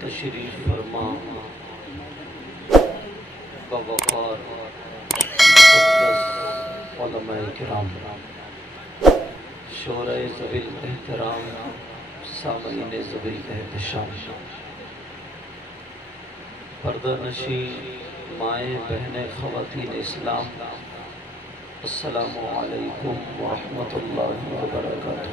تشریف فرما بوقار مقدس علماء کرام، شورائے ذوی الاحترام، سامعین ذوی الاحتشام، پردہ نشین مائیں بہنیں خواتین اسلام، السلام علیکم ورحمۃ اللہ وبرکاتہ۔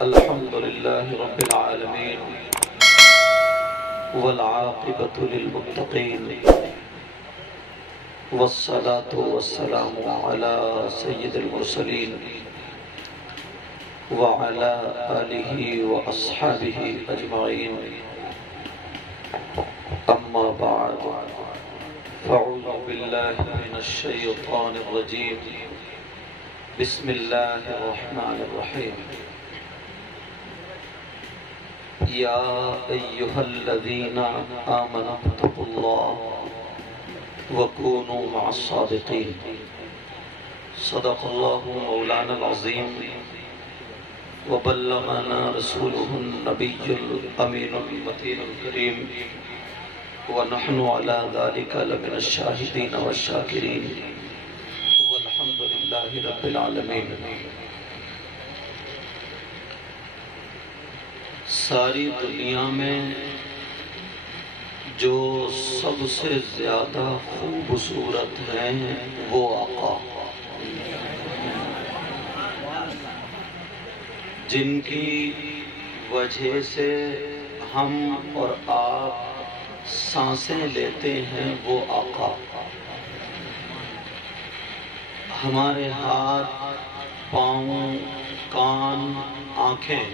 الحمدللہ رب العالمین والعاقبۃ للمتقین والصلاة والسلام علی سید المرسلین وعلی آلہ واصحابہ اجمعین، اما بعد فاعوذ باللہ من الشیطان الرجیم، بسم اللہ الرحمن الرحیم۔ یا ایہا الذین آمنوا اتقوا اللہ وکونوا مع الصادقین۔ صدق اللہ مولانا العظیم وبلغنا رسولہ النبی الامین المتین الکریم، ونحن علی ذلک لمن الشاہدین والشاکرین، والحمدللہ رب العالمین۔ ساری دنیا میں جو سب سے زیادہ خوبصورت ہیں وہ آقا، جن کی وجہ سے ہم اور آپ سانسیں لیتے ہیں وہ آقا، ہمارے ہاتھ پاؤں کان آنکھیں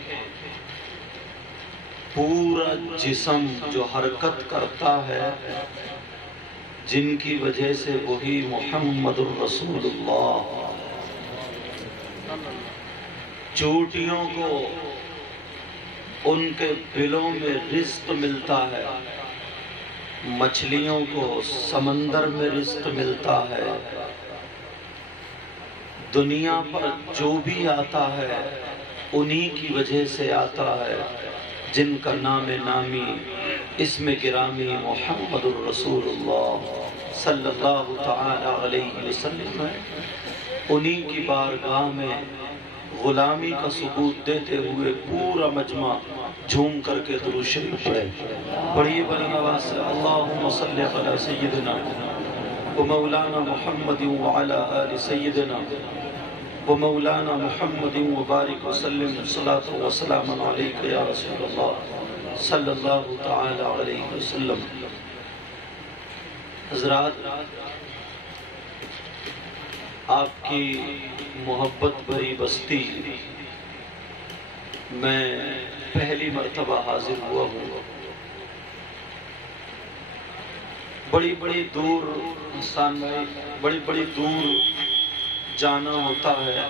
پورا جسم جو حرکت کرتا ہے، جن کی وجہ سے وہی محمد الرسول اللہ چوٹیوں کو ان کے بلوں میں رزق ملتا ہے، مچھلیوں کو سمندر میں رزق ملتا ہے، دنیا پر جو بھی آتا ہے انہی کی وجہ سے آتا ہے، جن کا نام نامی اسم گرامی محمد الرسول اللہ صلی اللہ تعالی علیہ وسلم ہے۔ انہی کی بارگاہ میں غلامی کا ثبوت دیتے ہوئے پورا مجمع جھوم کر کے درود شریف پڑھے۔ بڑی بڑی آواز سے اللہم صلی علی سیدنا و مولانا محمد وعلی آل سیدنا و مولانا محمد وبارک وسلم، صلاۃ و سلام علیک یا رسول اللہ صلی اللہ تعالی علیہ وسلم۔ حضرات، آپ کی محبت بھری بستی میں پہلی مرتبہ حاضر ہوا ہوں۔ بڑی بڑی دور انسان میں بڑی دور جانا ہوتا ہے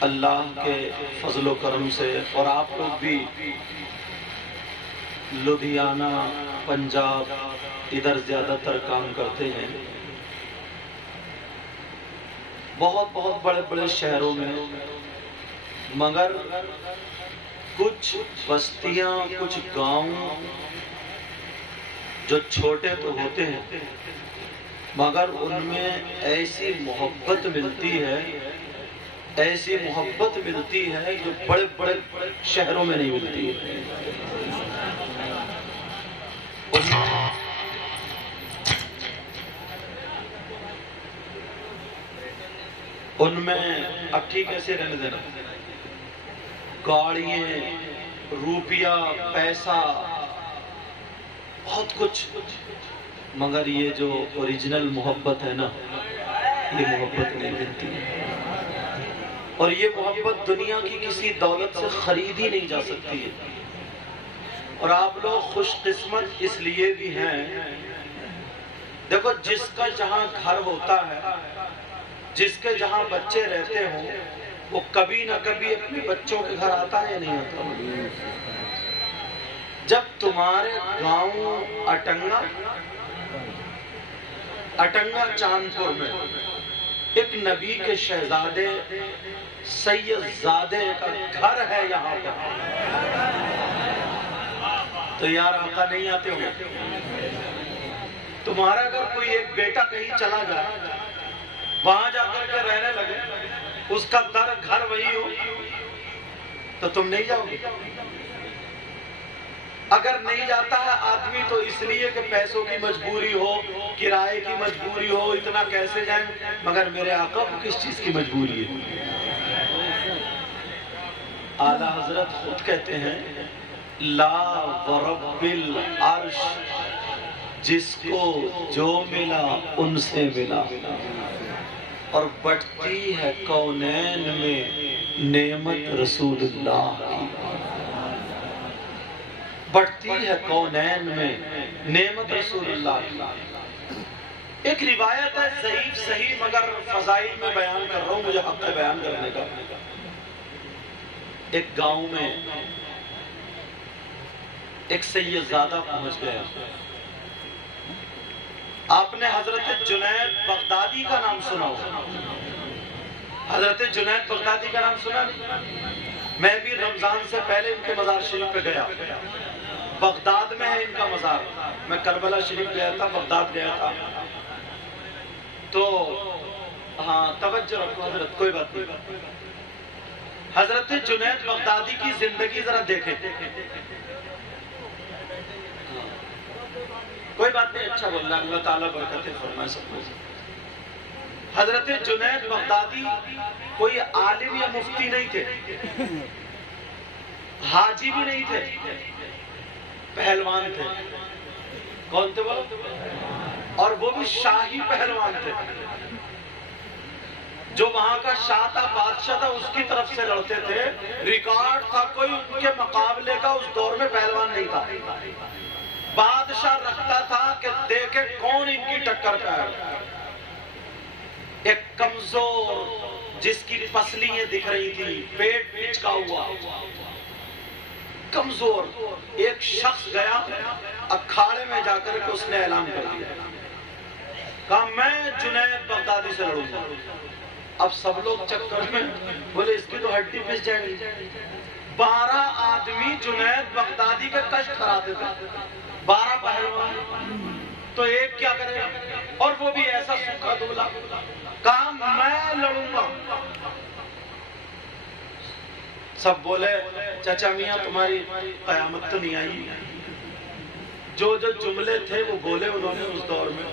اللہ کے فضل و کرم سے، اور آپ لوگ بھی لدھیانہ پنجاب ادھر زیادہ تر کام کرتے ہیں، بہت بڑے بڑے شہروں میں، مگر کچھ بستیاں کچھ گاؤں جو چھوٹے تو ہوتے ہیں مگر ان میں ایسی محبت ملتی ہے جو بڑے بڑے شہروں میں نہیں ملتی ہے۔ ان میں اٹھی کیسے رہنے دینا، گاڑیاں، روپیہ، پیسہ، بہت کچھ، مگر یہ جو اوریجنل محبت ہے نا، یہ محبت نہیں ملتی ہے، اور یہ محبت دنیا کی کسی دولت سے خریدی نہیں جا سکتی ہے۔ اور آپ لوگ خوش قسمت اس لیے بھی ہیں، دیکھو جس کا جہاں گھر ہوتا ہے، جس کے جہاں بچے رہتے ہوں، وہ کبھی نہ کبھی اپنے بچوں کے گھر آتا ہے یا نہیں آتا؟ ہمارے گاؤں اٹنگا چاندپور میں ایک نبی کے شہزادے سید زادے کا گھر ہے یہاں پر، تو یار آقا نہیں آتے ہوں گے؟ تمہارا اگر کوئی ایک بیٹا کہیں چلا جائے، وہاں جا کر کے رہنے لگے، اس کا در گھر وہی ہو، تو تم نہیں جاؤ گے؟ اگر نہیں جاتا ہے آدمی تو اس لیے کہ پیسوں کی مجبوری ہو، کرائے کی مجبوری ہو، اتنا کیسے جائیں؟ مگر میرے آقا کو کس چیز کی مجبوری ہے؟ اعلیٰ حضرت خود کہتے ہیں لا ورب العرش، جس کو جو ملا ان سے ملا، اور بٹتی ہے کونین میں نعمت رسول اللہ کی، بڑھتی ہے کونین میں نعمت رسول اللہ کی۔ ایک روایت ہے ضعیف صحیح مگر فضائل میں بیان کر رہا ہوں، مجھے حق ہے بیان کرنے کا۔ ایک گاؤں میں ایک سید زادہ پہنچ گیا۔ آپ نے حضرت جنید بغدادی کا نام سنا ہو؟ حضرت جنید بغدادی کا نام سنا؟ میں بھی رمضان سے پہلے ان کے مزار شریف پہ گیا، بغداد میں ہے ان کا مزار۔ میں کربلا شریف گیا تھا، بغداد گیا تھا، تو ہاں توجہ رکھو حضرت، کوئی بات نہیں۔ حضرت جنید بغدادی کی زندگی ذرا دیکھیں، کوئی بات نہیں، اچھا بولنا، اللہ تعالیٰ برکتیں فرمائے سب کو۔ حضرت جنید بغدادی کوئی عالم یا مفتی نہیں تھے، حاجی بھی نہیں تھے، پہلوان تھے۔ کون تھے وہ؟ اور وہ بھی شاہی پہلوان تھے، جو وہاں کا شاہ تھا، بادشاہ تھا، اس کی طرف سے لڑتے تھے۔ ریکارڈ تھا، کوئی ان کے مقابلے کا اس دور میں پہلوان نہیں تھا۔ بادشاہ رکھتا تھا کہ دیکھے کون ان کی ٹکر پہ ہے۔ ایک کمزور جس کی پسلیاں دکھ رہی تھی، پیٹ پچکا ہوا، کمزور ایک شخص گیا، اکھاڑے میں جا کر کے اس نے اعلان کر دیا، کہا میں جنید بغدادی سے لڑوں گا۔ اب سب لوگ چکر میں بولے اس کی تو ہڈی پس جائے گی۔ 12 آدمی جنید بغدادی کے کشت کراتے تھے، 12 پہلوان، تو ایک کیا کرے؟ اور وہ بھی ایسا سوکھا دھولا، کہا میں لڑوں گا۔ سب بولے چچا میاں تمہاری قیامت تو نہیں آئی۔ جو جو جملے تھے وہ بولے انہوں نے اس دور میں،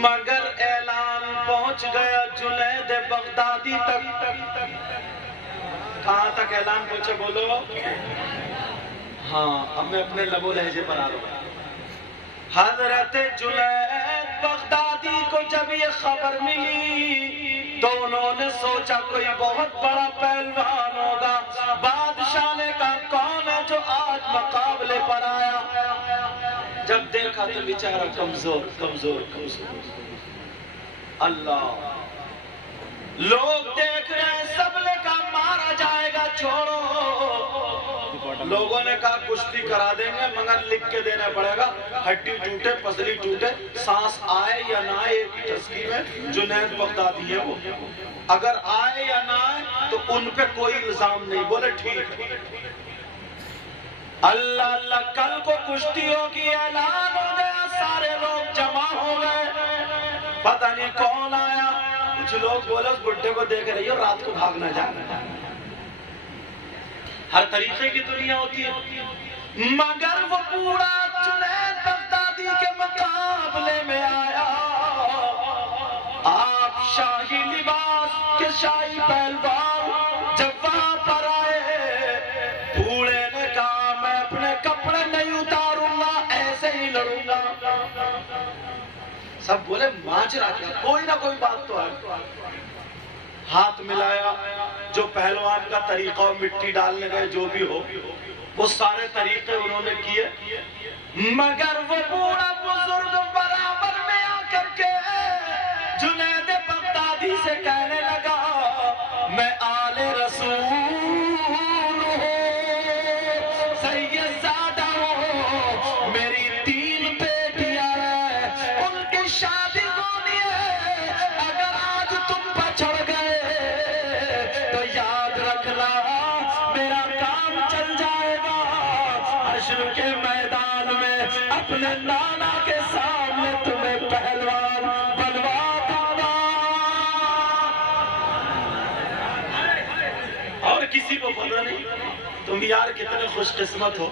مگر اعلان پہنچ گیا جنید بغدادی تک۔ کہاں تک اعلان پہنچے بولو؟ ہاں اب میں اپنے لب و لہجے پر آ رہا ہوں۔ حضرت جنید بغدادی کو جب یہ خبر ملی تو انہوں نے سوچا کوئی بہت بڑا پہلوان ہوگا۔ بادشاہ نے کہا کون ہے جو آج مقابلے پر آیا؟ جب دیکھا تو بیچارہ کمزور کمزور کمزور، اللہ، لوگ دیکھ رہے ہیں، سب نے کہا مارا جائے گا، چھوڑو۔ لوگوں نے کہا کشتی کرا دیں گے مگر لکھ کے دینا پڑے گا، ہڈی ٹوٹے پسلی ٹوٹے، سانس آئے یا نہ آئے، ایک ہی تسکین ہے، جنید بغدادی ہے وہ، اگر آئے یا نہ آئے تو ان پہ کوئی الزام نہیں۔ بولے ٹھیک ہے۔ اللہ اللہ، کل کو کشتیوں کی اعلان ہو گیا، سارے لوگ جمع ہو گئے، پتہ نہیں کون آیا۔ کچھ لوگ بولے اس بڈھے کو دیکھ رہی ہو، رات کو بھاگنا جانا، ہر طریقے کی دنیا ہوتی ہے، مگر وہ پورا جنید بغدادی کے مقابلے میں آیا۔ آپ شاہی لباس کے شاہی پہلوان جب وہاں پر آئے، بوڑھے نے کہا میں اپنے کپڑے نہیں اتاروں گا، ایسے ہی لڑوں گا۔ سب بولے ماجرا کیا، کوئی نہ کوئی بات تو ہے۔ ہاتھ ملایا، جو پہلوان کا طریقہ مٹی ڈالنے گئے جو بھی ہو، وہ سارے طریقے انہوں نے کیے، مگر وہ بوڑھا بزرگ برابر میں آ کر کے جنید بغدادی سے کہنے لگا میں آل رسول ہوں۔ حشر کے میدان میں اپنے نانا کے سامنے تمہیں پہلوان بنوا دوں گا، اور کسی کو پتہ نہیں۔ تم یار کتنے خوش قسمت ہو،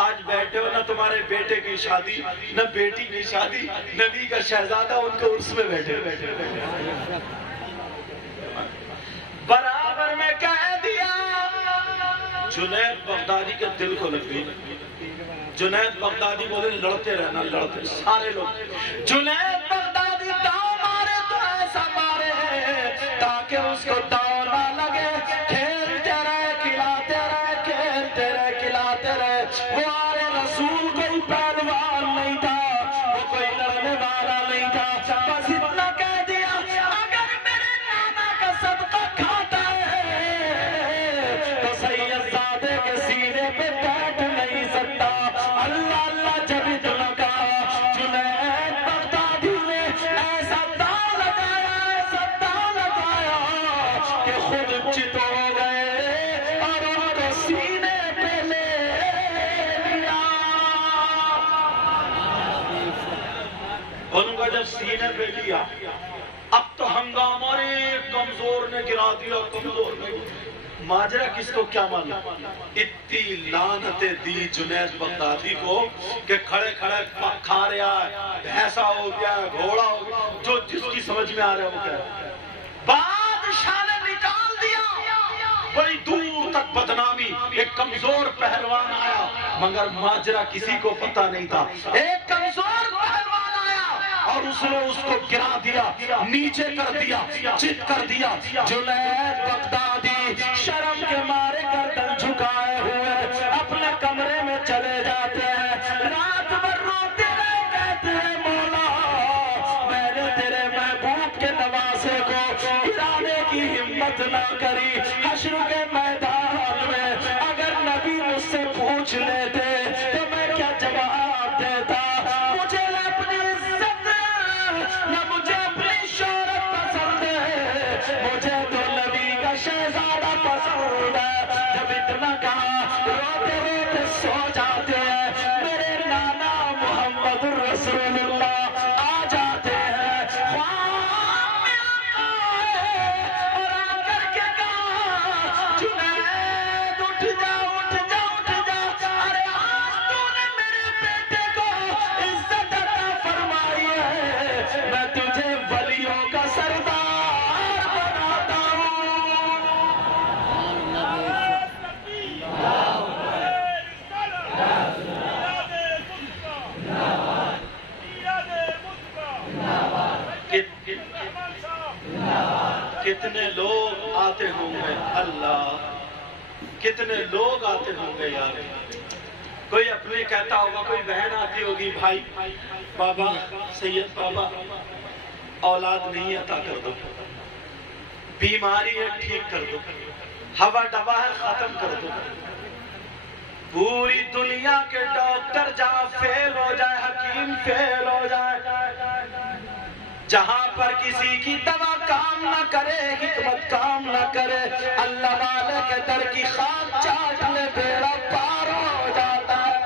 آج بیٹھے ہو، نہ تمہارے بیٹے کی شادی نہ بیٹی کی شادی، نبی کا شہزادہ ان کے عرس میں بیٹھے برابر میں کہہ دیا۔ جنید بغدادی کے دل کو لگ گئی۔ جنید بغدادی بولے لڑتے رہنا، لڑتے سارے لوگ۔ جنید بغدادی داؤ مارے تو ایسا مارے تاکہ اس کو داؤ نہ لگے، کھیلتے رہے کھلاتے رہے، کھیلتے رہے کھلاتے رہے۔ وہ آلے رسول کوئی پہلوان نہیں تھا، وہ کوئی لڑنے والا نہیں تھا، بس اتنا کہہ دیا اگر میرے نانا کا صدقہ کھاتا ہے تو سید زادے کے سینے پہ بیٹھ نہیں سکتا۔ اللہ اللہ جب اتنا کہا، جنید بغدادی نے ایسا داؤ لگایا، ایسا داؤ لگایا کہ خود چت ہو گئے اور ان کو سینے پہ لے لیا۔ ان کو جب سینے پہ لیا، اب تو ہنگامہ کمزور نے گرا دیا، کمزور نے۔ ماجرا کس کو کیا معلوم، اتنی لعنتیں دی جنید بغدادی کو کہ کھڑے کھڑے کھا رہا ہے، بھینسا ہو گیا ہے، گھوڑا ہو گیا، جو جس کی سمجھ میں آ رہا ہے وہ کیا ہے۔ بادشاہ نے نکال دیا، بڑی دور تک بدنامی۔ ایک کمزور پہلوان آیا مگر ماجرا کسی کو پتہ نہیں تھا۔ ایک کمزور پہلوان آیا اور اس نے اس کو گرا دیا، نیچے کر دیا، چت کر دیا۔ جنید بغدادی شرم کے مارے گردن جھکائے ہوئے اپنے کمرے میں چلے جاتے ہیں، رات بھر روتے رہے، کہتے ہیں مولا میں نے تیرے محبوب کے نواسے کو گرانے کی ہمت نہ کری۔ حشر کے میدان میں اگر نبی مجھ سے پوچھ لیتے تو میں کیا جواب دیتا؟ مجھے نہ اپنی عزت نہ مجھے اپنی شہرت پسند ہے، مجھے تو نبی کا شہزادہ پسند ہے۔ جب اتنا کہا روتے روتے سو جاتے ہیں، میرے نانا محمد رسول اللہ آ جاتے ہیں، خواب میں آئے اور آ کر کے کہا جنید اٹھ جا اٹھ جا اٹھ جا، ارے آج تو نے میرے بیٹے کو عزت عطا فرمائی ہے، میں تجھے ولیوں کا سردار بناتا ہوں۔ کتنے لوگ آتے ہوں گے، اللہ کتنے لوگ آتے ہوں گے یار۔ کوئی اپنے کہتا ہوگا، کوئی بہن آتی ہوگی، بھائی بابا سید بابا اولاد نہیں عطا کر دو، بیماری ہے ٹھیک کر دو، ہوا ڈبا ہے ختم کر دو۔ پوری دنیا کے ڈاکٹر جہاں فیل ہو جائے، حکیم فیل ہو جائے، جہاں پر کسی کی دوا کام نہ کرے، حکمت کام نہ کرے، اللہ والے کے در کی خاک چاٹ لے بیڑا پار ہو جاتا ہے۔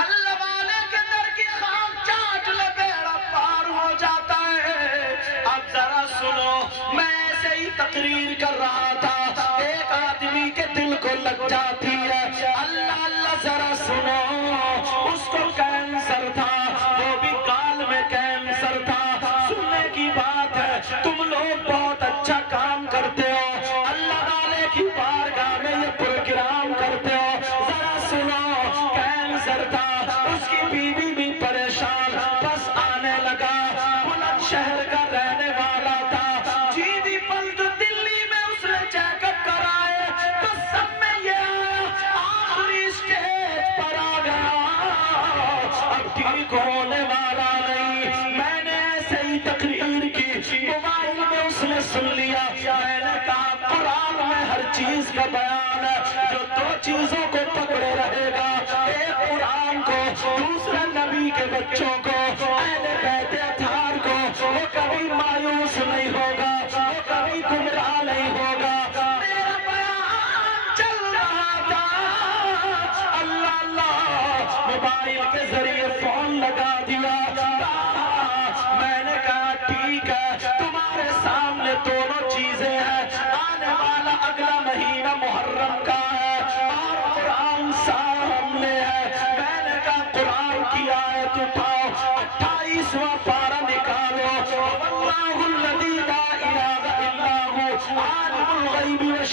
اللہ والے کے در کی خاک چاٹ لے بیڑا پار ہو جاتا ہے۔ اب ذرا سنو، میں ایسے ہی تقریر کر رہا تھا، ایک آدمی کے دل کو لگ جاتی ہے، اللہ اللہ ذرا سنو، اس کو کینسر تھا، وہ بھی گال میں کینسر تھا۔ سننے کی بات ہے، تم لوگ بہت اچھا کام کرتے ہو، اللہ والے کی بارگاہ میں یہ پروگرام کرتے ہو، ذرا سنو، کینسر تھا، اس کی بیوی بھی پریشان، بس آنے لگا، بلند شہر کا رہنے والا تھا، جیدی پلد دلی میں اس نے چیک اپ کرائے تو سب میں یہ آیا، آخری اسٹیج پر آ گیا، اب ٹھیک ہونے والا نہیں۔ میں نے ایسے ہی تقریر کی، موبائل میں اس نے سن لیا، میں نے کہا قرآن میں ہر چیز کا بیان ہے، جو دو چیزوں کو پکڑے رہے گا، ایک قرآن کو، دوسرا نبی کے بچوں کو، اہل بیت اطہار کو، وہ کبھی مایوس نہیں ہوگا، وہ کبھی گمراہ نہیں ہوگا۔ میرا بیان چل رہا تھا،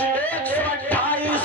128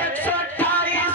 128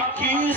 21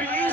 20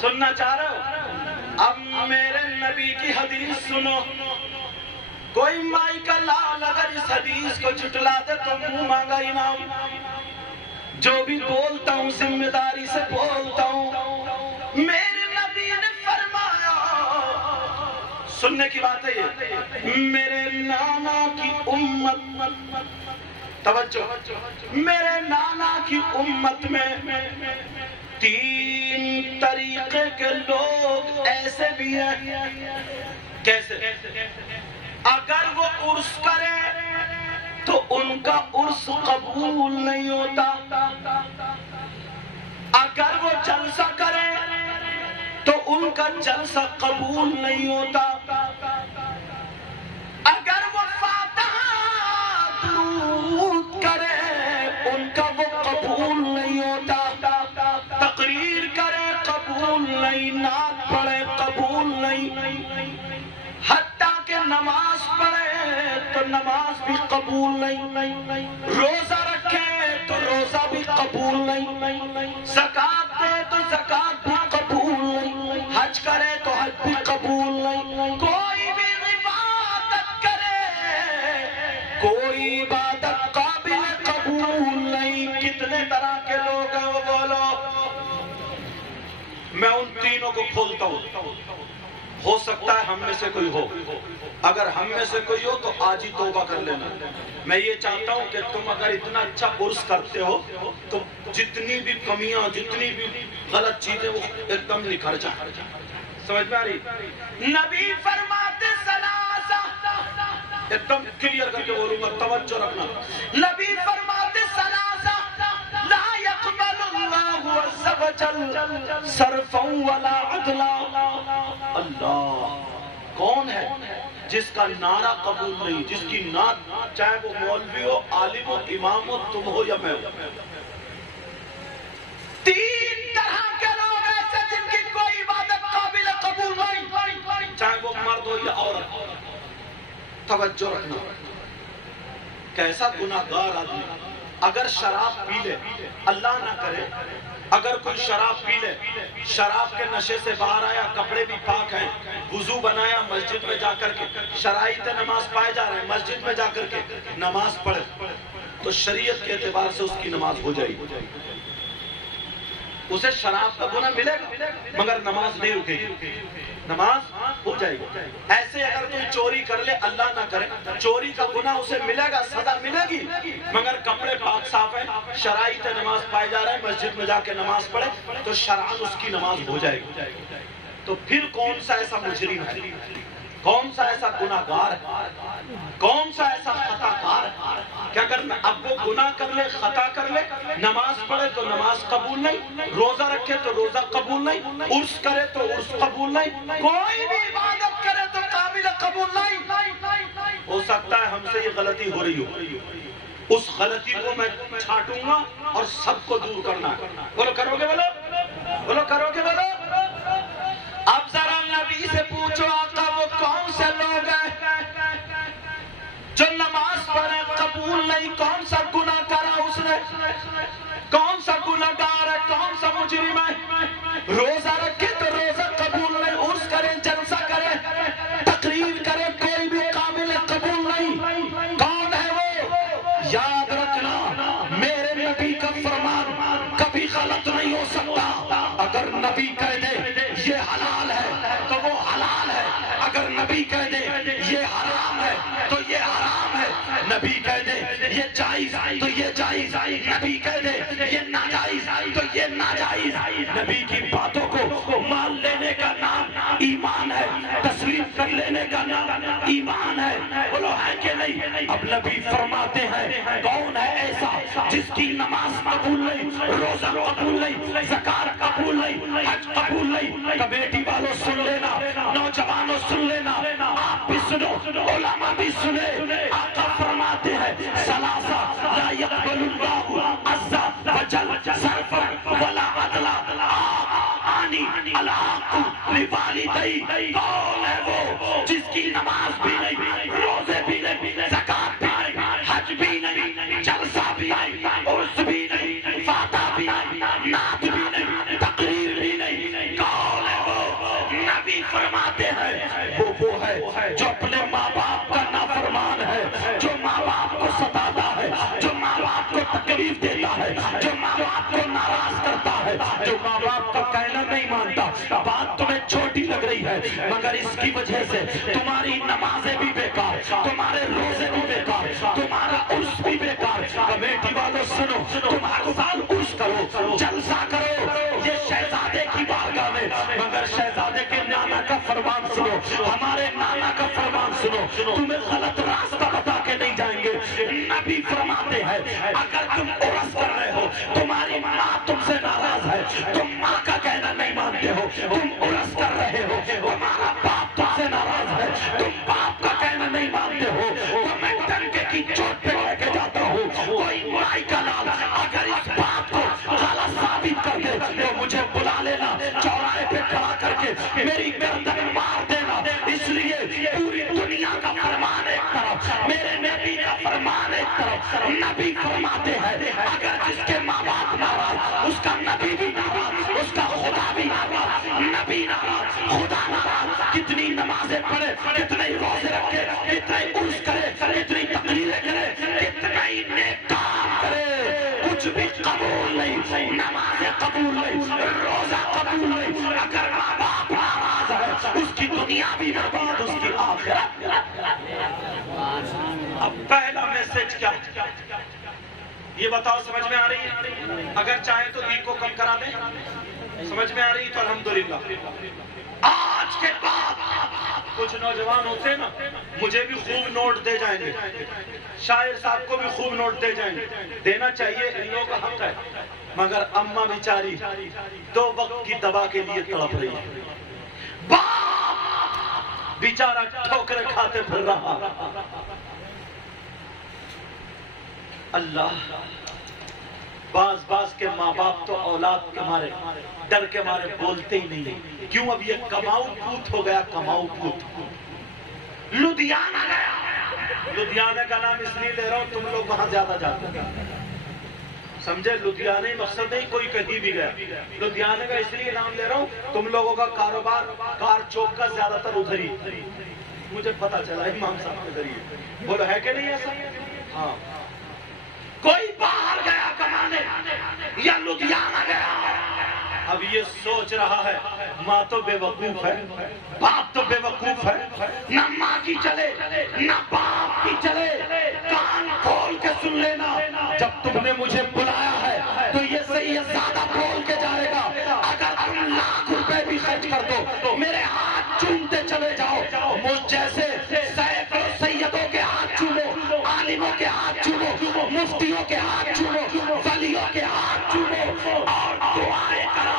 سننا چاہ رہے ہو؟ اب میرے نبی کی حدیث سنو. کوئی مائی کا لال اگر اس حدیث کو جھٹلا دے تو منہ مانگا انعام. جو بھی بولتا ہوں ذمہ داری سے بولتا ہوں. میرے نبی نے فرمایا، سننے کی بات ہے یہ، میرے نانا کی امت، توجہ، میرے نانا کی امت میں 3 طریقے کے لوگ ایسے بھی ہیں. کیسے؟ اگر وہ عرس کرے تو ان کا عرس قبول نہیں ہوتا. اگر وہ جلسہ کرے تو ان کا جلسہ قبول نہیں ہوتا. اگر وہ فاتحہ درود کرے ان کا وہ قبول نہیں ہوتا. تقریر کرے قبول نہیں، نعت پڑھے قبول نہیں، حتیٰ کہ نماز پڑھے تو نماز بھی قبول نہیں. روزہ رکھے تو روزہ بھی قبول نہیں. زکات دے تو زکات بھی قبول نہیں. حج کرے تو حج بھی قبول نہیں. کوئی بھی عبادت کرے، کوئی عبادت قابل قبول نہیں. کتنے طرح کے لوگ ہیں وہ بولو. میں ان تینوں کو کھولتا ہوں. ہو سکتا ہے ہم میں سے کوئی ہو. اگر ہم میں سے کوئی ہو تو آج ہی توبہ کر لینا. میں یہ چاہتا ہوں کہ تم اگر اتنا اچھا عرس کرتے ہو تو جتنی بھی کمیاں، جتنی بھی غلط چیزیں وہ ایک دم نکھر جائیں. سمجھ میں آ رہی؟ نبی فرماتے ثلاثہ، ایک دم کلیئر کر کے بولوں گا، توجہ رکھنا. نبی فرماتے ثلاثہ لا يقبل اللہ عز وجل صرفا ولا عدلا. اللہ کون ہے جس کا نعرہ قبول نہیں، جس کی نعت، چاہے وہ مولوی ہو، عالم ہو، امام ہو، تم ہو یا میں ہو. 3 طرح کے لوگ ایسے جن کی کوئی عبادت قابل قبول نہیں، چاہے وہ مرد ہو یا عورت. توجہ رکھنا. کیسا گناہگار آدمی اگر شراب پی لے، اللہ نہ کرے، اگر کوئی شراب پی لے، شراب کے نشے سے باہر آیا، کپڑے بھی پاک ہیں، وضو بنایا، مسجد میں جا کر کے شرائط نماز پائے جا رہے ہیں، مسجد میں جا کر کے نماز پڑھے تو شریعت کے اعتبار سے اس کی نماز ہو جائے گی. اسے شراب کا گناہ ملے گا مگر نماز نہیں رکے گی، نماز ہو جائے گی. ایسے اگر کوئی چوری کر لے، اللہ نہ کرے، چوری کا گناہ اسے ملے گا، سزا ملے گی، مگر کپڑے پاک صاف ہیں، شرائط نماز پائے جا رہے ہیں، مسجد میں جا کے نماز پڑھے تو شرعاً اس کی نماز ہو جائے گی. تو پھر کون سا ایسا مجرم ہے، کون سا ایسا گناہگار ہے، کون سا ایسا خطا کار ہے کہ اگر اب وہ گناہ کر لے، خطا کر لے، نماز پڑھے تو نماز قبول نہیں، روزہ رکھے تو روزہ قبول نہیں، عرس کرے تو عرس قبول نہیں، کوئی بھی عبادت کرے تو قابل قبول نہیں. ہو سکتا ہے ہم سے یہ غلطی ہو رہی ہو، اس غلطی کو میں چھانٹوں گا اور سب کو دور کرنا ہے. بولو کرو گے، بولو کرو گے، بولو. اب ذرا نبی سے پوچھو آقا وہ کون سے لوگ ہیں جو نماز پڑھے قبول نہیں؟ کون سا گناہ کرا اس نے؟ کون سا گناہگار ہے؟ کون سا مجرم ہے؟ روزہ رکھے تو روزہ قبول نہیں، عرس کرے، جلسہ کرے، تقریر کرے، کوئی بھی قابل قبول نہیں. کون ہے وہ؟ یاد رکھنا میرے نبی کا فرمان کبھی غلط نہیں ہو سکتا. اگر نبی کہہ دے یہ حلال ہے تو وہ حلال ہے، اگر نبی کہہ دے یہ حرام ہے تو یہ حرام ہے، نبی کہہ دے یہ جائز تو یہ جائز، نبی کہہ دے یہ ناجائز تو یہ ناجائز. نبی کی باتوں کو مان لینے کا نام ایمان ہے، تسلیم کر لینے کا نام ایمان ہے. بولو ہے کہ نہیں؟ اب نبی فرماتے ہیں کون ہے ایسا جس کی نماز قبول نہیں، روزہ قبول نہیں، زکات قبول نہیں، حج قبول نہیں. کمیٹی والوں سن لینا، نوجوانوں سن لینا، آپ بھی سنو، علماء بھی سنے. آقا فرماتے ہیں ثلاثہ لا يقبل اللہ عز وجل صرفا ولا عدلا. آنی الحق لوالدی. کون ہے وہ جس کی نماز بھی نہیں، روزے بھی نہیں، زکات بھی نہیں، حج بھی نہیں، جلسہ بھی نہیں، عرس بھی نہیں، فاتحہ بھی نہیں، نعت بھی نہیں، تقریر بھی نہیں. کون یہ ہے وہ ہے جو اپنے ماں باپ کا نافرمان ہے، جو ماں باپ کو ستاتا ہے، جو ماں باپ کو تکلیف دیتا ہے، جو ماں باپ کو ناراض کرتا ہے، جو ماں باپ کا کہنا نہیں مانتا۔ بات تمہیں چھوٹی لگ رہی ہے مگر اس کی وجہ سے تمہاری نمازیں بھی بیکار، تمہارے روزے بھی بیکار، تمہارا عرس بھی بیکار۔ کمیٹی والوں سنو، تم ہر سال عرس کرو، جلسہ کرو، یہ شہزادے کی بارگاہ میں، مگر شہزادے کے نانا کا فرمان سنو، ہمارے نانا کا فرمان سنو، تمہیں غلط راستہ بتا کے نہیں جائیں گے۔ نبی فرماتے ہیں اگر تم عرس کر رہے ہو، تمہاری ماں تم سے ناراض ہے، تم ماں کا کہنا نہیں مانتے ہو، تم عرس کر رہے ہو، تمہارا باپ تم سے ناراض ہے، تم باپ کا کہنا نہیں مانتے ہو، تو میں ڈنکے کی چوٹ پہ لے کے جاتا ہوں، کوئی مائی کا لال اگر اس بات کو غلط ثابت کر دے تو مجھے بلا لینا، چوراہے پہ کھڑا کر کے میری گردن مار دینا۔ اس لیے پوری دنیا کا فرمان ایک طرف، میرے نبی کا فرمان ایک طرف۔ نبی فرماتے ہیں اگر جس کے ماں باپ ناراض، اس کا نبی بھی ناراض، اس کا خدا بھی ناراض، نبی ناراض، خدا ناراض۔ کتنی نمازیں پڑھے، کتنے روزے رکھے، کتنے عرس کرے، کتنی تقریریں کرے، کتنے ہی نیک کام کرے، کچھ بھی قبول نہیں، نمازیں قبول نہیں، روزہ قبول نہیں۔ اگر ماں باپ ناراض ہے اس کی دنیا بھی برباد، اس کی آخرت۔ اب پہلا میسج کیا؟ یہ بتاؤ سمجھ میں آ رہی ہے؟ اگر چاہیں تو کو کم کرا دیں، سمجھ میں آ رہی تو الحمدللہ۔ آج کے بعد کچھ نوجوان ہوتے نا مجھے بھی خوب نوٹ دے جائیں گے، شاعر صاحب کو بھی خوب نوٹ دے جائیں گے، دینا چاہیے، ان لوگوں کا حق ہے، مگر اماں بیچاری 2 وقت کی دوا کے لیے تڑپ رہی ہے، باپ بیچارہ ٹھوکریں کھاتے پھر رہا۔ اللہ بعض کے ماں باپ تو اولاد کے مارے ڈر کے مارے بولتے ہی نہیں، کیوں؟ اب یہ کماؤ پوت ہو گیا، کماؤ پوت۔ لدھیانہ گیا، لدھیانہ کا نام اس لیے لے رہا ہوں تم لوگ وہاں زیادہ جاتے ہیں، سمجھے؟ لدھیانہ مقصد نہیں کوئی کہیں بھی گیا، لدھیانہ کا اس لیے نام لے رہا ہوں تم لوگوں کا کاروبار کار چوک کا زیادہ تر ادھر ہی، مجھے پتا چلا امام صاحب کے ذریعے، بولو ہے کہ نہیں ایسا؟ ہاں، کوئی باہر گیا کمانے یا لدھیانہ گیا، اب یہ سوچ رہا ہے ماں تو بے وقوف ہے، باپ تو بے وقوف ہے، نہ ماں کی چلے نہ باپ کی چلے، کان کھول کے سن لینا، جب تم نے مجھے بلایا ہے تو یہ صحیح ہے زیادہ بول کے جائے گا، اگر تم لاکھ روپے بھی خرچ کر دو میرے ہاتھ چومتے چلے جاؤ، مجھ جیسے سینکڑوں سیدوں کے ہاتھ چومو، عالموں کے ہاتھ چومو، مفتیوں کے ہاتھ چومو، ولیوں کے ہاتھ چومو اور دعائیں کراؤ۔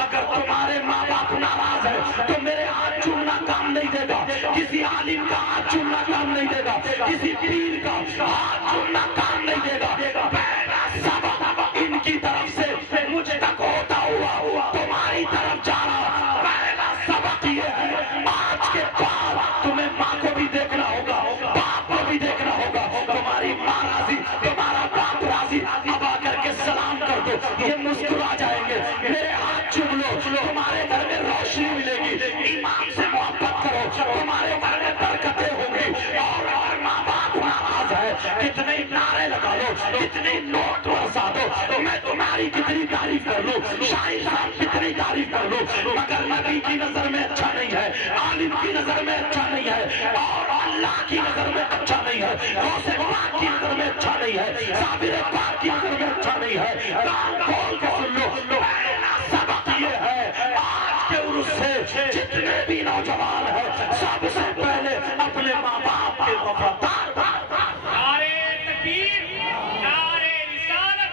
اگر تمہارے ماں باپ ناراض ہے تو میرے ہاتھ چومنا کام نہیں دے گا، کسی عالم کا ہاتھ چومنا کام نہیں دے گا، کسی پیر کا ہاتھ چومنا کام نہیں دے گا۔ پہلا سبق ان کی طرف سے مجھ تک ہوتا ہوا تمہاری طرف جا رہا، پہلا سبق یہ ہے آج کے بعد تمہیں ماں کو بھی دیکھنا ہوگا، باپ کو بھی دیکھنا ہوگا، تمہاری ماں راضی، تمہارا باپ راضی، اب آ کر کے سلام کر دو، یہ مسکرا جائیں گے، میرے ہاتھ چوم لو، تمہارے گھر میں روشنی ملے گی، امام سے محبت کرو، تمہارے گھر میں برکتیں ہوں گی، اور ماں باپ ناراض ہے کتنے نعرے لگا لو، کتنے نوٹ برسا دو، میں تمہاری کتنی تعریف کر لوں، شاعر صاحب کتنی تعریف کر لوں، مگر نبی کی نظر میں اچھا نہیں ہے، عالم کی نظر میں اچھا نہیں ہے، اور اللہ کی نظر میں اچھا نہیں ہے، غوث پاک کی نظر میں اچھا نہیں ہے، صابر پاک کی نظر میں اچھا نہیں ہے۔ کان کھول کے سن لو، پہلا سبق یہ ہے آج کے عرس سے جتنے بھی نوجوان ہیں سب سے پہلے اپنے ماں باپ کے وفادار، نعرے تکبیر، نعرے رسالت،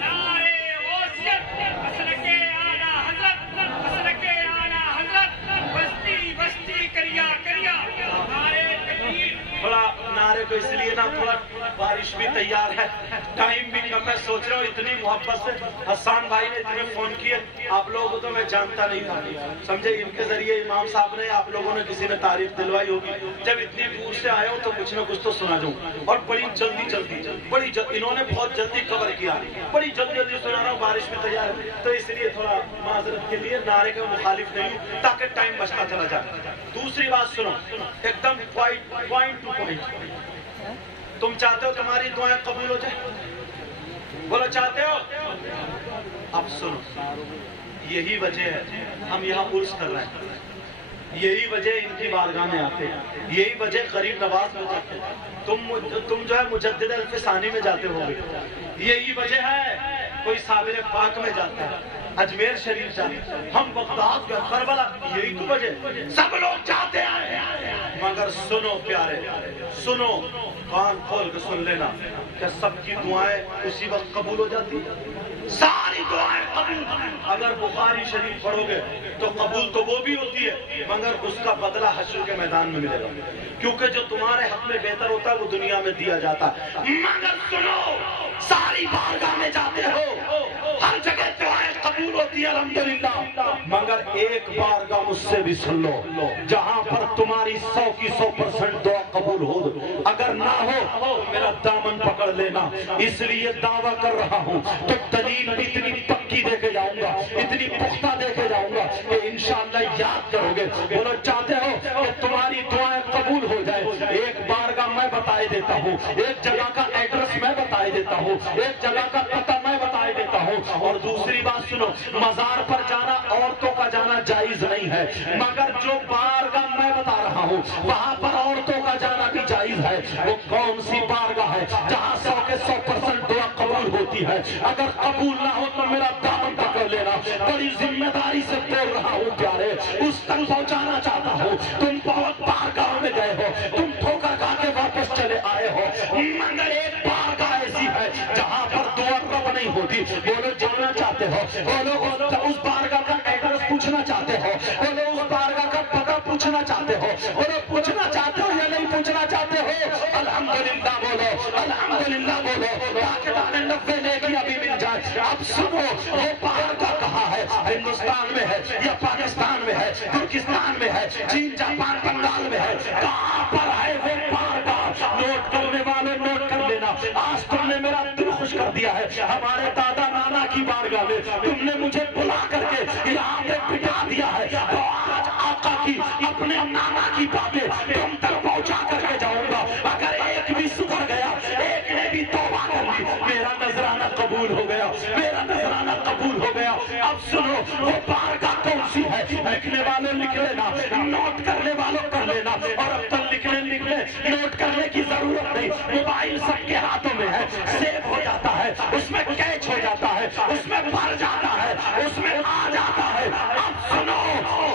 نعرے غوثیت، مسلک اعلیٰ حضرت، مسلک اعلیٰ حضرت، بستی بستی کریا کریا، نعرے تکبیر۔ بڑا نعرے نعرے کو اس لیے نا تھوڑا بارش بھی تیار ہے، ٹائم بھی کم ہے، سوچ رہا ہوں اتنی محبت سے حسان بھائی نے اتنے فون کیے، آپ لوگوں کو تو میں جانتا نہیں تھا، سمجھے ان کے ذریعے امام صاحب نے آپ لوگوں نے کسی نے تعریف دلوائی ہوگی، جب اتنی دور سے آیا ہوں تو کچھ نہ کچھ تو سنا دوں، اور بڑی جلدی انہوں نے بہت جلدی کور کیا، بڑی جلدی سنا رہا ہوں، بارش بھی تیار ہے، تو اس لیے تھوڑا معذرت کے لیے نعرے کا مخالف نہیں ہوں تاکہ ٹائم بچتا چلا جائے۔ دوسری بات سنو، ایک دم پوائنٹ ٹو پوائنٹ، تم چاہتے ہو تمہاری دعائیں قبول ہو جائے؟ بولو چاہتے ہو؟ اب سنو، یہی وجہ ہے ہم یہاں عرس کر رہے ہیں، یہی وجہ ان کی بارگاہ میں آتے ہیں، یہی وجہ غریب نواز میں جاتے ہیں، تم جو ہے مجدد الفسانی میں جاتے ہو گے، یہی وجہ ہے کوئی صابر پاک میں جاتا ہے، اجمیر شریف جاتے ہیں، ہم بغداد کا کربلا، یہی تو وجہ سب لوگ جاتے ہیں، مگر سنو پیارے، سنو، کان کھول کے سن لینا، کہ سب کی دعائیں اسی وقت قبول ہو جاتی ہیں؟ ساری دعائیں قبول، اگر بخاری شریف پڑھو گے تو قبول تو وہ بھی ہوتی ہے، مگر اس کا بدلہ حشر کے میدان میں ملے گا، کیونکہ جو تمہارے حق میں بہتر ہوتا ہے وہ دنیا میں دیا جاتا ہے، مگر سنو، ساری بارگاہ میں جاتے ہو، ہر جگہ دعائیں قبول ہوتی ہے الحمدللہ، مگر ایک بارگاہ مجھ سے بھی سن لو، جہاں پر تمہاری 100% دعا قبول ہو، اگر نہ ہو میرا دامن پکڑ لینا، اس لیے دعویٰ کر رہا ہوں، تو دلیل بھی اتنی پکی دے کے جاؤں گا، اتنی پختہ دے کے جاؤں گا کہ انشاءاللہ یاد کرو گے۔ بولو چاہتے ہو کہ تمہاری دعائیں قبول ہو جائے؟ ایک بارگاہ میں بتائے دیتا ہوں، ایک جگہ کا ایڈریس میں بتائے دیتا ہوں، ایک جگہ کا پتہ میں بتائے دیتا ہوں، اور دوسری بات سنو، مزار پر جانا عورتوں کا جانا جائز نہیں ہے، مگر جو بارگاہ میں بتا رہا ہوں وہاں پر عورتوں کا جانا بھی جائز ہے۔ وہ کون سی بارگاہ ہے جہاں 100% دعا قبول ہوتی ہے؟ اگر قبول نہ ہو تو میرا دامن پکڑ لینا، بڑی ذمہ داری سے بول رہا ہوں پیارے، اس تک پہنچانا چاہتا ہوں۔ تم بہت بارگاہوں میں گئے ہو، تم ٹھوکر کھا کے واپس چلے آئے ہو، مگر ایک بارگاہ ایسی ہے جہاں پر دعا رب نہیں ہوتی۔ بولو جانا چاہتے ہو؟ بولو اس بارگاہ کا ایڈریس پوچھنا چاہتے ہو؟ بولو اس بارگاہ کا پتہ پوچھنا چاہتے ہو؟ بولو پوچھنا چاہتے ہو یا نہیں پوچھنا چاہتے ہو؟ الحمدللہ بولو، الحمدللہ بولو، تاکہ 90 نیکی ابھی مل جائے۔ اب سنو، وہ بارگاہ کہاں ہے؟ ہندوستان میں ہے یا پاکستان میں ہے، ترکستان میں ہے، چین، جاپان، بنگال میں ہے، کہاں پر ہے وہ بارگاہ؟ نوٹ کرنے والے نوٹ کر لینا، آج تم نے میرا دل خوش کر دیا ہے، ہمارے دادا نانا کی بارگاہ میں تم نے مجھے بلا کر کے یہاں پہ بٹھا دیا ہے، تو آج آقا کی اپنے نانا کی باتیں تم تک پہنچا کر کے جاؤں گا۔ اگر ایک بھی سدھر گیا، ایک نے بھی توبہ کر لی، میرا نذرانہ قبول ہو گیا، میرا نذرانہ قبول ہو گیا۔ اب سنو، وہ بارگاہ کون سی ہے؟ لکھنے والوں لکھ لینا، نوٹ کرنے والوں کر لینا، اور اب تک لکھنے نوٹ کرنے کی ضرورت نہیں، موبائل سب کے ہاتھوں میں ہے، سیو ہو جاتا ہے، اس میں کیچ ہو جاتا ہے، اس میں بھر جاتا ہے، اس میں آ جاتا ہے۔ اب سنو،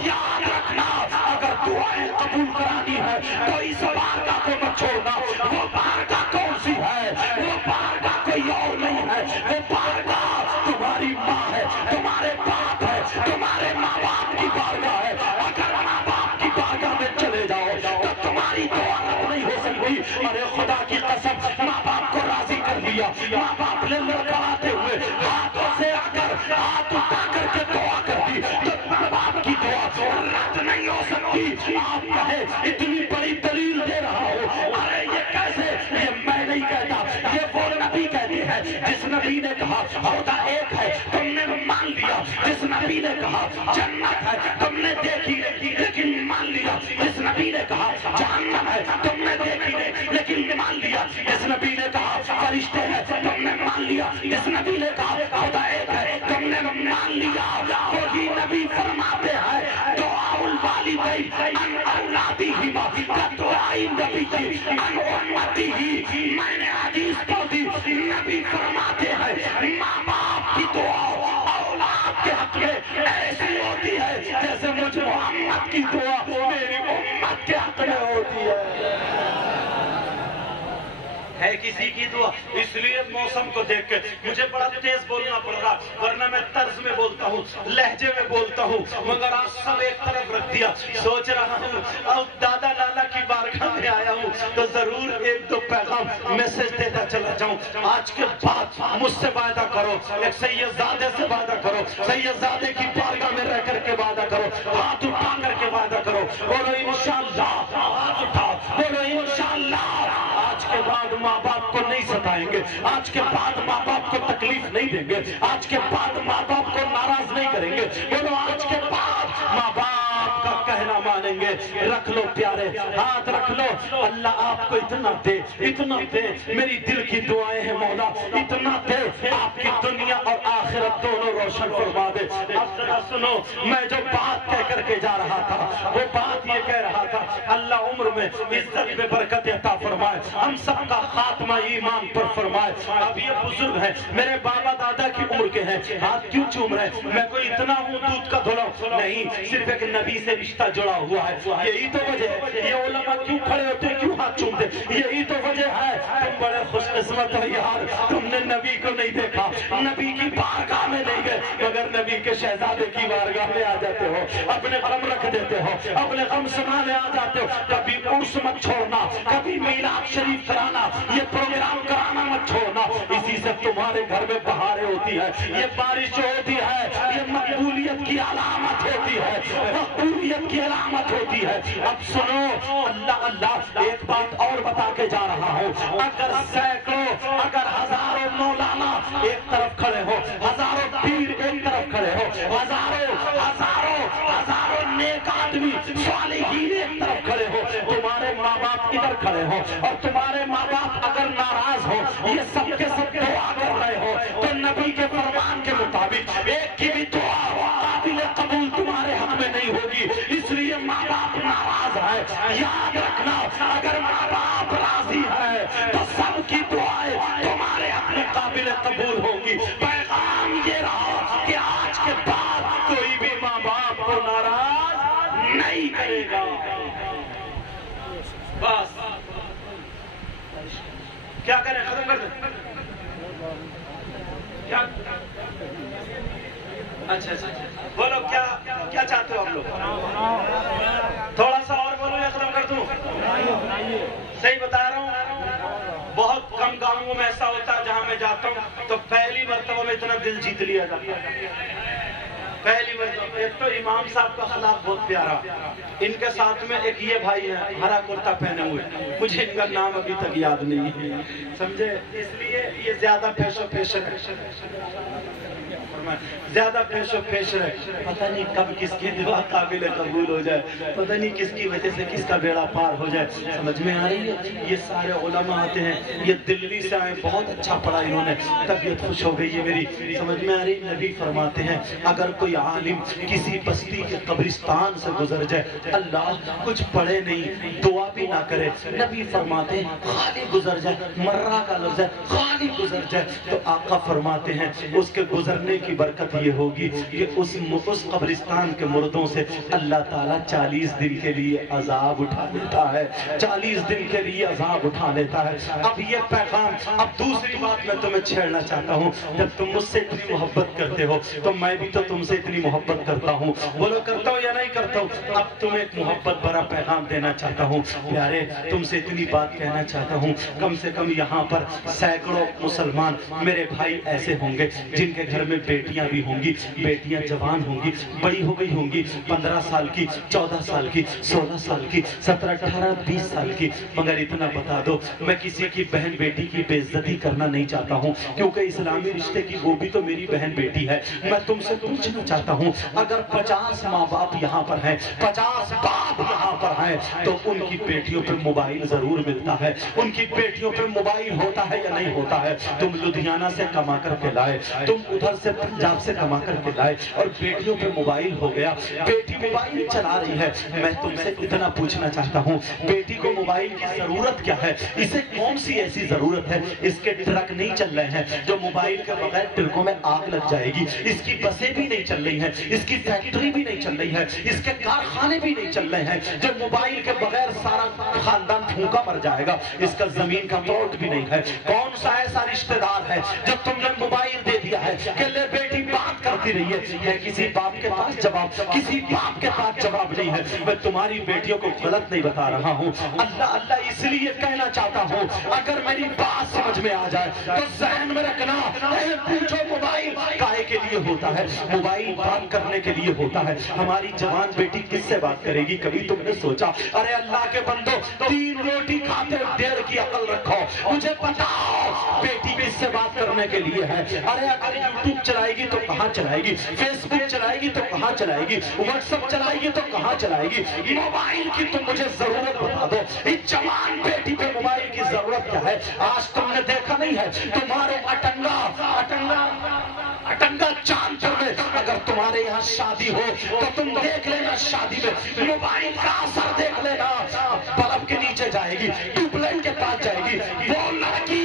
یاد رکھنا، اگر دعائیں قبول کرانی ہے تو اس بارگاہ کو مت چھوڑنا۔ وہ بارگاہ کون سی ہے؟ وہ بارگاہ کوئی اور نہیں ہے، وہ بارگاہ تمہاری ماں ہے، تمہارے باپ ہے، تمہارے ماں باپ کی بارگاہ ہے۔ اگر ماں باپ کی بارگاہ میں چلے جاؤ تو تمہاری دعا نہیں ہو سکتی۔ ارے خدا کی قسم، ماں باپ کو راضی کر لیا، ماں باپ نے لڑکڑاتے ہوئے ہاتھوں سے آ کر ہاتھ اٹھا کر کے دعا کر دی، تو ماں باپ کی دعا رد نہیں ہو سکتی۔ آپ کہیں اتنی بڑی دلیل دے رہا ہو، ارے یہ کیسے؟ یہ میں نہیں کہتا، یہ وہ نبی کہتے ہیں جس نبی نے کہا خدا ایک ہے، تم نے مان لیا۔ جس نبی نے کہا جنت ہے، تم نے دیکھی نہیں لیکن مان لیا۔ جس نبی نے کہا جہنم ہے، تم نے دیکھی نہیں لیکن مان لیا۔ جس نبی نے کہا فرشتے ہیں، تم نے مان لیا۔ جس نبی نے کہا خدا ایک ہے، تم نے مان لیا۔ وہی نبی فرماتے ہیں دعا الوالدین ان اولادہما کدعاء النبی ان امتہ۔ میں نے حدیث پڑھ دی، نبی فرماتے ہیں ماں باپ کی دعا اولاد کے حق میں ایسی ہوتی ہے جیسے مجھ محمد کی دعا میری امت کے حق میں ہوتی ہے کسی کی دعا۔ اس لیے موسم کو دیکھ کے مجھے بڑا تیز بولنا پڑ رہا، ورنہ میں طرز میں بولتا ہوں، لہجے میں بولتا ہوں، مگر آج سب ایک طرف رکھ دیا۔ سوچ رہا ہوں اب دادا نانا کی بارگاہ میں آیا ہوں تو ضرور ایک دو چلا جاؤں، آج کے بعد مجھ سے وعدہ کرو، ایک سیدزادے سے وعدہ کرو، سیدزادے کی بارگاہ میں رہ کر کے وعدہ کرو، ہاتھ اٹھا کر کے وعدہ کرو، بولو انشاءاللہ، ہاتھ اٹھاؤ، بولو انشاءاللہ آج کے بعد ماں باپ کو نہیں ستائیں گے، آج کے بعد ماں باپ کو تکلیف نہیں دیں گے، آج کے بعد ماں باپ کو ناراض نہیں کریں گے، بولو آج کے بعد ماں باپ کا کہنا مانیں گے۔ رکھ لو پیارے، ہاتھ رکھ لو، اللہ آپ کو اتنا دے، اتنا دے، میری دل کی دعائیں ہیں مولا، اتنا دے آپ کی دنیا اور آخرت دونوں روشن فرما دے۔ اب ذرا سنو، میں جو بات کہہ کر کے جا رہا تھا وہ بات یہ کہہ رہا تھا، اللہ عمر میں عزت میں برکت عطا فرمائے، ہم سب کا خاتمہ ایمان پر فرمائے۔ اب یہ بزرگ ہیں، میرے بابا دادا کی عمر کے ہیں، ہاتھ کیوں چوم رہے؟ میں کوئی اتنا ہوں دودھ کا دھلا نہیں، صرف ایک نبی سے رشتہ جڑا ہوا ہے، یہی تو وجہ ہے۔ یہ علماء کیوں کھڑے ہوتے، کیوں ہاتھ چومتے؟ یہی تو وجہ ہے۔ تم بڑے خوش قسمت ہو یار، تم نے نبی کو نہیں دیکھا، نبی کی بارگاہ میں نہیں گئے، مگر نبی کے شہزادے کی بارگاہ میں آ جاتے ہو، اپنے غم رکھ دیتے ہو، اپنے غم سنانے آ جاتے ہو۔ کبھی عرس مت چھوڑنا، کبھی میلاد شریف کرانا، یہ پروگرام کرانا مت چھوڑنا، اسی سے تمہارے گھر میں بہاریں ہوتی ہے، یہ بارش جو ہوتی ہے یہ مقبولیت کی علامت ہوتی ہے، مقبولیت کی علامت ہوتی ہے۔ اب سنو، اللہ اللہ ایک بات اور بتا کے جا رہا ہوں، اگر سینکڑوں، اگر ہزاروں مولانا ایک طرف کھڑے ہو، ہزاروں پیر ایک طرف کھڑے ہو، ہزاروں نیک آدمی صالحین ایک طرف کھڑے ہو، تمہارے ماں باپ ادھر کھڑے ہو، اور تمہارے ماں باپ اگر ناراض ہو، یہ سب کے سب دعا کر رہے ہو، تو نبی کے فرمان کے مطابق ایک کی بھی دعا قابل قبول تمہارے حق میں نہیں ہوگی، اس لیے ماں باپ ناراض ہے، یاد رکھنا اگر ماں باپ راضی ہے تو سب کی دعائیں تمہارے حق میں قابل قبول ہوگی۔ پیغام یہ رہا کہ آج کے بعد کوئی بھی ماں باپ کو ناراض نہیں کرے گا۔ بس کیا کریں، ختم کر دیں؟ کیا اچھا بولو، کیا چاہتے ہو آپ لوگ؟ تھوڑا سا اور بولو یا ختم کر دوں؟ صحیح بتا رہا ہوں، بہت کم گاؤں میں ایسا ہوتا ہے جہاں میں جاتا ہوں تو پہلی مرتبہ میں اتنا دل جیت لیا جاتا ہے، پہلی مرتبہ۔ ایک تو امام صاحب کا اخلاق بہت پیارا، ان کے ساتھ میں ایک یہ بھائی ہے ہرا کرتا پہنے ہوئے، مجھے ان کا نام ابھی تک یاد نہیں ہے، سمجھے؟ اس لیے یہ زیادہ پیش و پیش ہے، زیادہ پیش و پیش ہے، پتہ نہیں کب کس کی دعا قابل قبول ہو جائے، پتہ نہیں کس کی وجہ سے کس کا بیڑا پار ہو جائے، سمجھ میں آ رہی ہے؟ یہ سارے علماء آتے ہیں، یہ دلی سے آئے، بہت اچھا پڑھا انہوں نے، طبیعت خوش ہو گئی ہے میری، سمجھ میں آ رہی؟ نبی فرماتے ہیں اگر کوئی عالم کسی بستی کے قبرستان سے گزر جائے، اللہ کچھ پڑھے نہیں، دعا بھی نہ کرے، نبی فرماتے ہیں خالی گزر جائے، مرہ کا لفظ ہے خالی گزر جائے، تو آقا فرماتے ہیں اس کے گزرنے کی برکت یہ ہوگی کہ اس قبرستان کے مردوں سے اللہ تعالیٰ 40 دن کے لیے عذاب اٹھا لیتا ہے، 40 دن کے لیے عذاب اٹھا لیتا ہے۔ اب یہ پیغام، اب دوسری بات میں تمہیں چھیڑنا چاہتا ہوں، جب تم مجھ سے اتنی محبت کرتے ہو تو میں بھی تو تم سے اتنی محبت کرتا ہوں، بولو کرتا ہوں یا نہیں کرتا ہوں؟ اب تمہیں ایک محبت بھرا پیغام دینا چاہتا ہوں، پیارے تم سے اتنی بات کہنا چاہتا ہوں، کم سے کم یہاں پر سینکڑوں مسلمان میرے بھائی ایسے ہوں گے جن کے گھر میں بیٹیاں بھی ہوں گی، بیٹیاں جوان ہوں گی، بڑی ہو گئی ہوں گی، 15 سال کی، 14 سال کی، 16 سال کی، 17، 18، 20 سال کی، مگر اتنا بتا دو میں کسی کی بہن بیٹی کی بے عزتی کرنا نہیں چاہتا ہوں، کیونکہ اسلامی رشتے کی وہ بھی تو میری بہن بیٹی ہے۔ میں تم سے پوچھنا چاہتا ہوں اگر 50 ماں باپ یہاں پر ہیں، 50 باپ یہاں پر ہیں، تو ان کی بیٹیوں پہ موبائل ضرور ملتا ہے، ان کی بیٹیوں پہ موبائل ہوتا ہے یا نہیں ہوتا ہے؟ تم لدھیانہ سے کما کر کے لائے، تم ادھر سے پنجاب سے کما کر کے لائے، اور بیٹیوں پہ موبائل ہو گیا، بیٹی موبائل چلا رہی ہے، میں تم سے اتنا پوچھنا چاہتا ہوں بیٹی کو موبائل کی ضرورت کیا ہے؟ اسے کون سی ایسی ضرورت ہے؟ اس کے ٹرک نہیں چل رہے ہیں جو موبائل کے بغیر ٹرکوں میں آگ لگ جائے گی، اس کی بسیں بھی نہیں چل رہی ہیں، اس کی فیکٹری بھی نہیں چل رہی ہے، اس کے کارخانے بھی نہیں چل رہے ہیں، جو موبائل کے بغیر سارا خاندان بھوکا مر جائے گا، اس کا زمین کا پلاٹ بھی نہیں ہے۔ کون سا ایسا رشتہ دار ہے جو تم نے موبائل دے دیا ہے کہ لے بیٹی بات کر کرتی رہی ہے کسی باپ کے پاس جواب، کسی باپ کے پاس جواب نہیں ہے. میں تمہاری بیٹیوں کو غلط نہیں بتا رہا ہوں، اللہ اللہ اس لیے کہنا چاہتا ہوں اگر میری بات سمجھ میں آ جائے تو ذہن میں رکھنا. پوچھو موبائل کائے کے لیے ہوتا ہے؟ موبائل بات کرنے کے لیے ہوتا ہے. ہماری جوان بیٹی کس سے بات کرے گی؟ کبھی تم نے سوچا؟ ارے اللہ کے بندو 3 روٹی کھاتے 1.5 کی عقل رکھو، مجھے بتاؤ بیٹی کس سے بات کرنے کے لیے ہے؟ ارے اگر یوٹیوب چلائے گی تو کہاں چلائے گی؟ فیس بک چلائے گی تو کہاں چلائے گی؟ واٹس ایپ چلائے گی تو کہاں چلائے گی؟ موبائل کی تم مجھے ضرورت بتا دو. اس جوان بیٹی پہ موبائل کی ضرورت کیا ہے؟ آج تم نے دیکھا نہیں ہے تمہارے اٹنگا چاند میں اگر تمہارے یہاں شادی ہو تو تم دیکھ لینا شادی میں موبائل کا اثر دیکھ لینا. بلب کے نیچے جائے گی، ٹیوب لائٹ کے پاس جائے گی وہ لڑکی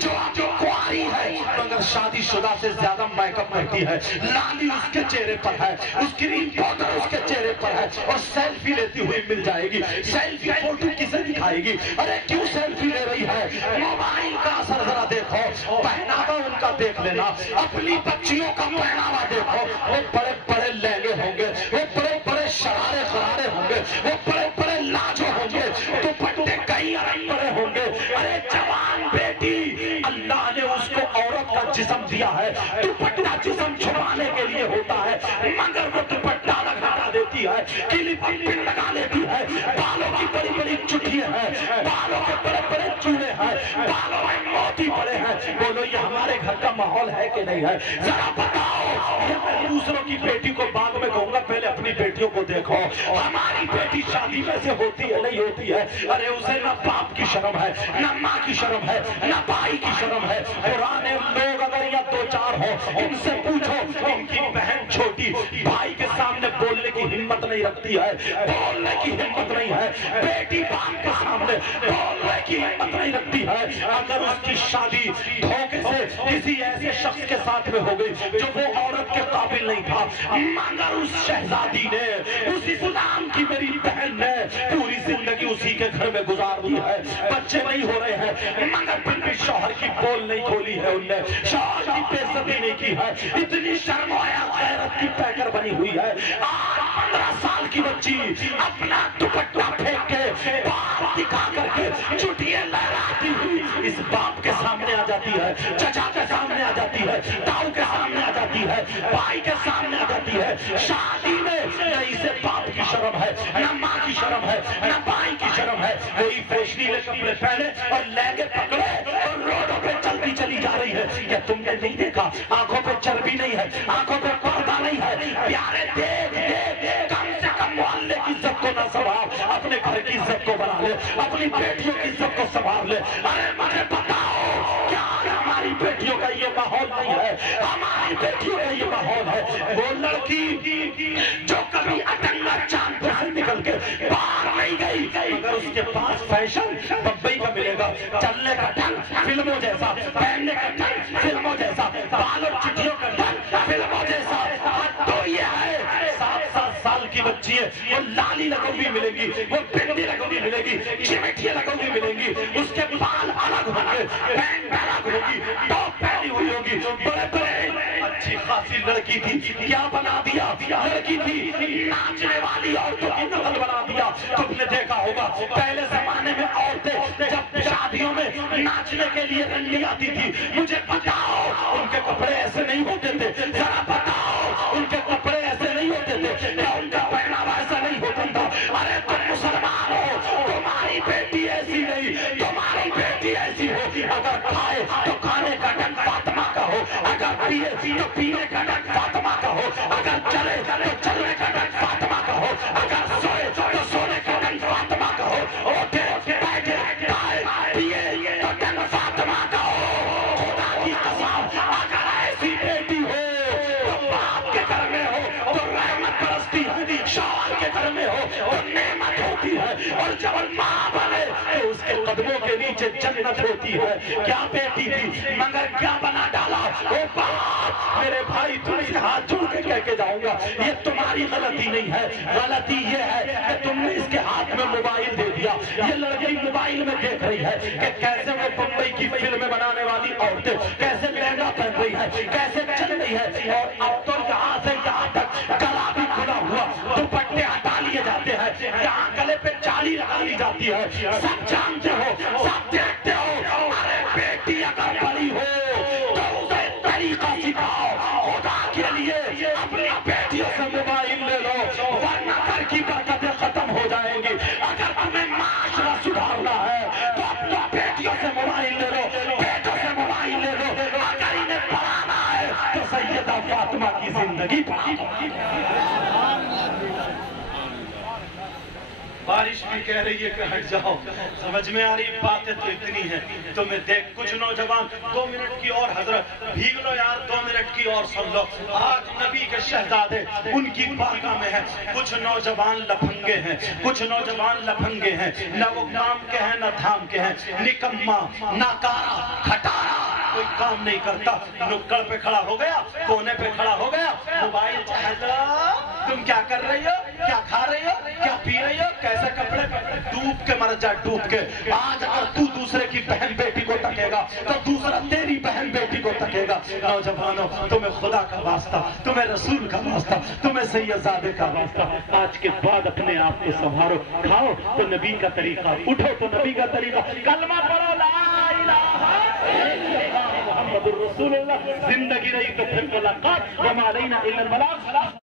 جو کواری ہے مگر شادی شدہ سے زیادہ میک اپ کرتی ہے، لالی اس کے چہرے پر ہے، اس کریم پاؤڈر اس کے چہرے پر ہے اور سیلفی لیتی ہوئی مل جائے گی. سیلفی فوٹو کسے دکھائے گی؟ ارے کیوں سیلفی لے رہی ہے؟ موبائل کا اثر ذرا دیکھو. پہناوا ان کا دیکھ لینا، اپنی بچیوں کا پہناوا دیکھو. وہ بڑے بڑے لہنگے ہوں گے، وہ بڑے بڑے شرارے خرارے ہوں گے، وہ بڑے بڑے لاجو ہوں گے، دوپٹے کئی ارب بڑے ہوں گے. ارے جوان بیٹی اللہ نے اس کو عورت کا جسم دیا ہے، دوپٹہ جسم چھپانے کے لیے ہوتا ہے مگر وہ دوپٹہ لگا دیتی ہے، کلپ پن لگا لیتی ہے، بالوں کی بڑی بڑی چٹیاں ہیں، بالوں کے بڑے بڑے چوڑے ہیں، بالوں میں موتی پڑے ہیں. بولو یہ ہمارے گھر کا ماحول ہے کہ نہیں ہے؟ ذرا بتاؤ. میں دوسروں کی بیٹی کو بعد میں کہوں گا، پہلے اپنی بیٹیوں کو دیکھو. ہماری بیٹی شادی میں سے ہوتی ہے نہیں ہوتی ہے؟ ارے اسے نہ باپ کی شرم ہے، نہ ماں کی شرم ہے، نہ بھائی کی شرم ہے. پرانے لوگ اگر یا 2-4 ہو ان سے پوچھو ان کی بہن چھوٹی بھائی کے سامنے بولنے کی ہمت نہیں رکھتی ہے، بولنے کی ہمت نہیں ہے. بیٹی باپ کے سامنے بولنے کی ہمت نہیں رکھتی ہے. اگر اس کی شادی دھوکے سے کسی ایسے شخص کے ساتھ میں ہو گئی جو وہ عورت کے قابل نہیں تھا مگر اس شہزادی نے، اس اسلام کی میری بہن نے پوری زندگی اسی کے گھر میں گزار دی ہے، بچے نہیں ہو رہے ہیں مگر پھر بھی شوہر کی پول نہیں کھولی ہے، ان نے شوہر کی بے عزتی نہیں کی ہے. اتنی شرم آیا غیرت کی پیکر بنی ہوئی ہے. آج 15 سال کی بچی اپنا دوپٹہ پھینک کے باپ دکھا کر کے چٹیاں لہراتی ہوئی اس باپ کے سامنے آ جاتی ہے، چچا کے سامنے آ جاتی ہے، تاؤ کے سامنے آ جاتی ہے، بھائی کے سامنے آ جاتی ہے. شادی میں نہ اسے باپ کی شرم ہے، نہ ماں کی شرم ہے، نہ بھائی کی شرم ہے. وہی فیشنیبل کپڑے پہنے اور لہنگے پکڑے اور روڈوں پہ چلتی چلی جا رہی ہے. کیا تم نے نہیں دیکھا آنکھوں پہ چربی نہیں ہے، آنکھوں پہ پردہ نہیں ہے؟ پیارے دیکھ کم سے کم محلے کی عزت کو نہ سنبھال، اپنے گھر کی عزت کو بنا لے، اپنی بیٹیوں کی عزت کو سنبھال لے. ارے مجھے بتاؤ کیا ہماری بیٹیوں کا یہ ماحول نہیں ہے؟ ہماری بیٹیوں کا یہ ماحول ہے. وہ لڑکی جو کبھی اٹنگا چاند سے نکل کے باہر نہیں گئی مگر اس کے پاس فیشن بمبئی کا ملے گا، چلنے کا ڈھنگ فلموں جیسا، پہننے کا ڈھنگ فلموں جیسا، بالوں چٹیوں کا ڈھنگ فلموں جیسا. تو یہ ہے 7 سال کی بچی ہے، وہ لالی لگوی ملے گی، وہ بندی لگوی ملے گی، چمٹیاں لگوی ملیں گی، اس کے بال الگ ہوں گے، پینٹ الگ ہوگی، ٹاپ پہنی ہوئی ہوگی. بڑے بڑے اچھی خاصی لڑکی تھی، کیا بنا دیا؟ لڑکی تھی ناچنے والی عورتوں کی نسل بنا دیا. تم نے دیکھا ہوگا پہلے زمانے میں عورتیں جب شادیوں میں ناچنے کے لیے رنڈی آتی تھی، مجھے بتاؤ ان کے کپڑے ایسے نہیں ہوتے تھے؟ ذرا بتاؤ ان کے کپڑے ایسے نہیں ہوتے تھے؟ کیا ان کا پہناوا ایسا نہیں ہوتا تھا؟ ارے تم مسلمان ہو، تمہاری بیٹی ایسی نہیں، تمہاری بیٹی ایسی ہو. اگر کھائے تو کھانے کا ڈنگ فاطمہ کا ہو، اگر پیے تو پینے کا ڈنگ فاطمہ کا ہو، اگر چلے تو چلنے کا ڈنگ فاطمہ کا ہو، اگر سوئے تو سونے کا ڈنگ فاطمہ کا ہو، اٹھے بیٹھے کھائے پیے تو ڈنگ فاطمہ کا ہو. خدا کی قسم اگر ایسی بیٹی ہو تو باپ کے گھر میں ہو تو رحمت برستی ہے، شوہر کے گھر میں ہو تو نعمت ہوتی ہے، اور جب ماں بنے تو اس کے قدموں کے نیچے جنت ہوتی ہے. کیا بیٹی تھی مگر کیا بنا ڈالا؟ او باپ میرے بھائی تم سے ہاتھ جوڑ کے کہہ کے جاؤں گا یہ تمہاری غلطی نہیں ہے، غلطی یہ ہے کہ تم نے اس کے ہاتھ میں موبائل دے دیا. یہ لڑکی موبائل میں دیکھ رہی ہے کہ کیسے وہ بمبئی کی فلمیں بنانے والی عورتیں کیسے لہنگا پہن رہی ہے، کیسے چل رہی ہے. اور اب تو یہاں ہوتی ہے، سب جانتے ہو، سب دیکھتے ہو۔ ارے بیٹی اگر بڑی ہو تو اسے طریقہ سکھاؤ، خدا کے لیے اپنی بیٹیوں سے موبائل لے لو، ورنہ گھر کی برکتیں ختم ہو جائیں گی۔ اگر تمہیں معاشرہ سدھارنا ہے تو اپنی بیٹیوں سے موبائل لے لو، بیٹوں سے موبائل لے لو۔ اگر انہیں پڑھانا ہے تو سیدہ فاطمہ کی زندگی پڑھا دو۔ بارش بھی کہہ رہی ہے کہ ہٹ جاؤ، سمجھ میں آ رہی باتیں تو اتنی ہیں۔ تمہیں دیکھ کچھ نوجوان 2 منٹ کی اور حضرت بھیگ لو یار، 2 منٹ کی اور سن لو۔ آج نبی کے شہزادے ان کی بارگاہ میں ہیں، کچھ نوجوان لپھنگے ہیں، کچھ نوجوان لپھنگے ہیں، نہ وہ کام کے ہیں نہ دھام کے ہیں، نکما ناکارا کھٹارا، کوئی کام نہیں کرتا، نکڑ پہ کھڑا ہو گیا، کونے پہ کھڑا ہو گیا، موبائل چاہتا۔ تم کیا کر رہی ہو، کیا کھا رہی ہو، کیا پی رہی ہو، کیسے کپڑے، ڈوب کے مر جا، ڈوب کے۔ آج اگر تو دوسرے کی بہن بیٹی کو تکے گا تو دوسرا تیری بہن بیٹی کو تکے گا۔ نوجوانوں، تمہیں خدا کا واسطہ، تمہیں رسول کا واسطہ، تمہیں سیدزادے کا واسطہ، آج کے بعد اپنے آپ کو سنبھالو۔ کھاؤ تو نبی کا طریقہ، اٹھو تو نبی کا طریقہ، کلمہ پڑھو لا الہ الا اللہ محمد الرسول اللہ، زندگی رہی تو پھر ملاقات، وما علینا الا البلاغ۔